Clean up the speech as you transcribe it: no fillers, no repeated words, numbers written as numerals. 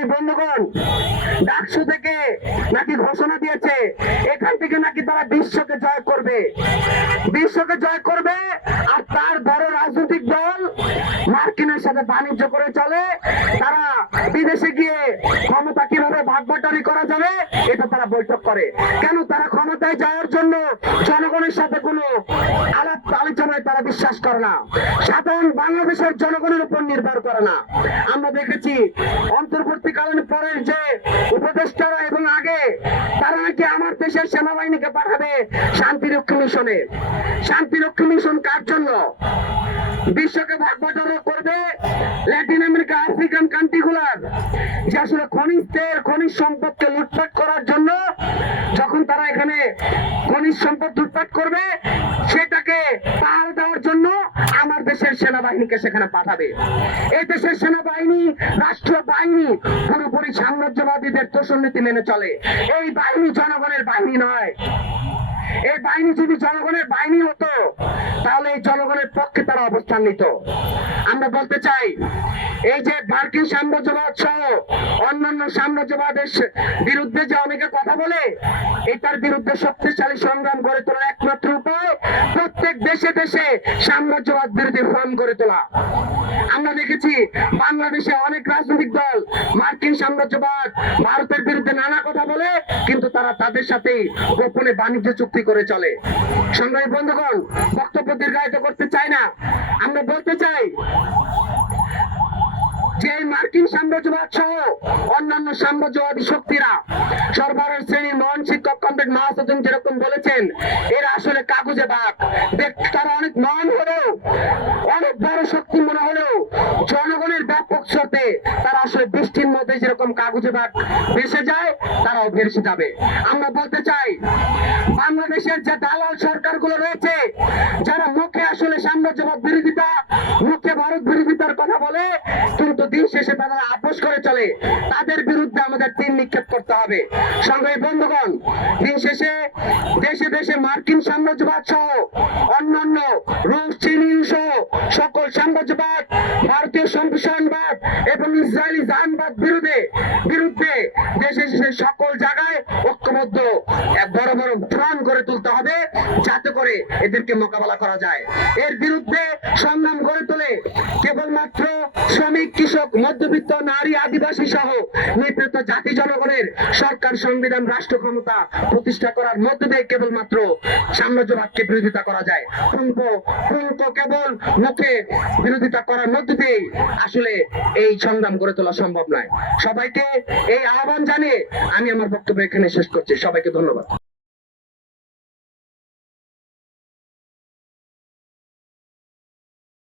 সংগ্রামী বন্ধুগণ, ডাকসু থেকে নাকি ঘোষণা দিয়েছে এখান থেকে নাকি তারা বিশ্বকে জয় করবে, বিশ্বকে জয় করবে। আর তার বড় রাজনৈতিক দল মার্কিনের সাথে বাণিজ্য করে চলে। তারা বিদেশে গিয়ে ক্ষমতা কিভাবে ভাগবাটারি করা যাবে এটা তারা বৈঠক করে। কেন? তারা ক্ষমতায় যাওয়ার জন্য জনগণের সাথে কোনো আলাপ আলোচনায় তারা বিশ্বাস করে না, সাধারণ বাংলাদেশের জনগণের উপর নির্ভর করে না। আমরা দেখেছি অন্তর্বর্তীকালীন পরের যে উপদেষ্টারা এবং আগে তারা নাকি আমার দেশের সেনাবাহিনীকে পাঠাবে শান্তিরক্ষী মিশনে। শান্তিরক্ষী মিশন কার জন্য? বিশ্বকে ভাগবাটোয়ারা করবে ল্যাটিন আমেরিকা, আফ্রিকান কান্ট্রিগুলার যে আসলে খনিজ তেল, খনিজ সম্পদকে লুটপাট করার জন্য। যখন তারা এখানে খনিজ সম্পদ লুটপাট করবে সেটাকে পাহাড় দেওয়ার জন্য আমার দেশের সেনাবাহিনীকে সেখানে পাঠাবে। এই দেশের সেনাবাহিনী, রাষ্ট্রীয় বাহিনী পুরোপুরি সাম্রাজ্যবাদীদের তোষণনীতি মেনে চলে। এই বাহিনী জনগণের বাহিনী নয়। এই বাহিনী যদি জনগণের বাহিনী হতো তাহলে এই জনগণের পক্ষে তারা অবস্থান নিত। আমরা বলতে চাই, এই যে মার্কিন সাম্রাজ্যবাদ সহ অন্যান্য সাম্রাজ্যবাদের বিরুদ্ধে যে অনেকে কথা বলে, এটার বিরুদ্ধে শক্তিশালী সংগ্রাম গড়ে তোলার একমাত্র উপায় প্রত্যেক দেশে দেশে সাম্রাজ্যবাদ বিরোধী ফ্রন্ট গড়ে তোলা। আমরা দেখেছি বাংলাদেশে অনেক রাজনৈতিক দল মার্কিন সাম্রাজ্যবাদ, ভারতের বিরুদ্ধে নানা কথা বলে, কিন্তু তারা তাদের সাথেই গোপনে বাণিজ্য চুক্তি করে চলে। সংগ্রামী বন্ধুগণ, বক্তব্য দীর্ঘায়িত করতে চাই না। আমরা বলতে চাই যে মার্কিন সাম্রাজ্যবাদ সহ অন্যান্য সাম্রাজ্যবাদী শক্তিরা, সরবরাহ শ্রেণীর মহান শিক্ষক কমরেড মাহাসুদ্দিন যেরকম বলেছেন, এরা আসলে কাগজে বাঘ। তারা অনেক মহান হলেও, অনেক বড় শক্তি মনে হলেও জনগণের ব্যাপক স্রোতে তারা আসলে বৃষ্টির মধ্যে যেরকম কাগজে বাঘ ভেসে যায়, তারাও ভেসে যাবে। আমরা বলতে চাই, বাংলাদেশের যে দালাল সরকারগুলো রয়েছে, যারা মুখে আসলে সাম্রাজ্যবাদ বিরোধিতা, মুখে ভারত বিরোধিতার কথা বলে, কিন্তু দিন শেষে তারা আপোষ করে চলে, তাদের বিরুদ্ধে আমাদের তীর নিক্ষেপ করতে হবে। সংগ্রামী বন্ধুগণ, দিন শেষে দেশে দেশে মার্কিন সাম্রাজ্যবাদ সহ অন্যান্য রুশ, চীন সহ সকল সাম্রাজ্যবাদ, ভারতীয় সম্প্রসারণবাদ এবং ইসরায়েলি জাহানবাদ বিরুদ্ধে দেশে দেশে সকল জায়গায় ঐক্যবদ্ধ এক বড় বড় ফ্রন্ট গড়ে তুলতে হবে, যাতে করে এদেরকে মোকাবেলা করা যায়। এর বিরুদ্ধে সংগ্রাম গড়ে তোলে কেবলমাত্র শ্রমিক, কৃষক, মধ্যবিত্ত, নারী, আদিবাসী সহ নিপীড়িত জাতি জনগণের সরকার, সংবিধান, রাষ্ট্র ক্ষমতা প্রতিষ্ঠা করার মধ্য দিয়ে কেবলমাত্র সাম্রাজ্যবাদকে বিরোধিতা করা যায়। কেবল মুখে বিরোধিতা করার মধ্য দিয়ে আসলে এই সংগ্রাম গড়ে তোলা সম্ভব নয়। সবাইকে এই আহ্বান জানিয়ে আমি আমার বক্তব্য এখানে শেষ করছি। সবাইকে ধন্যবাদ।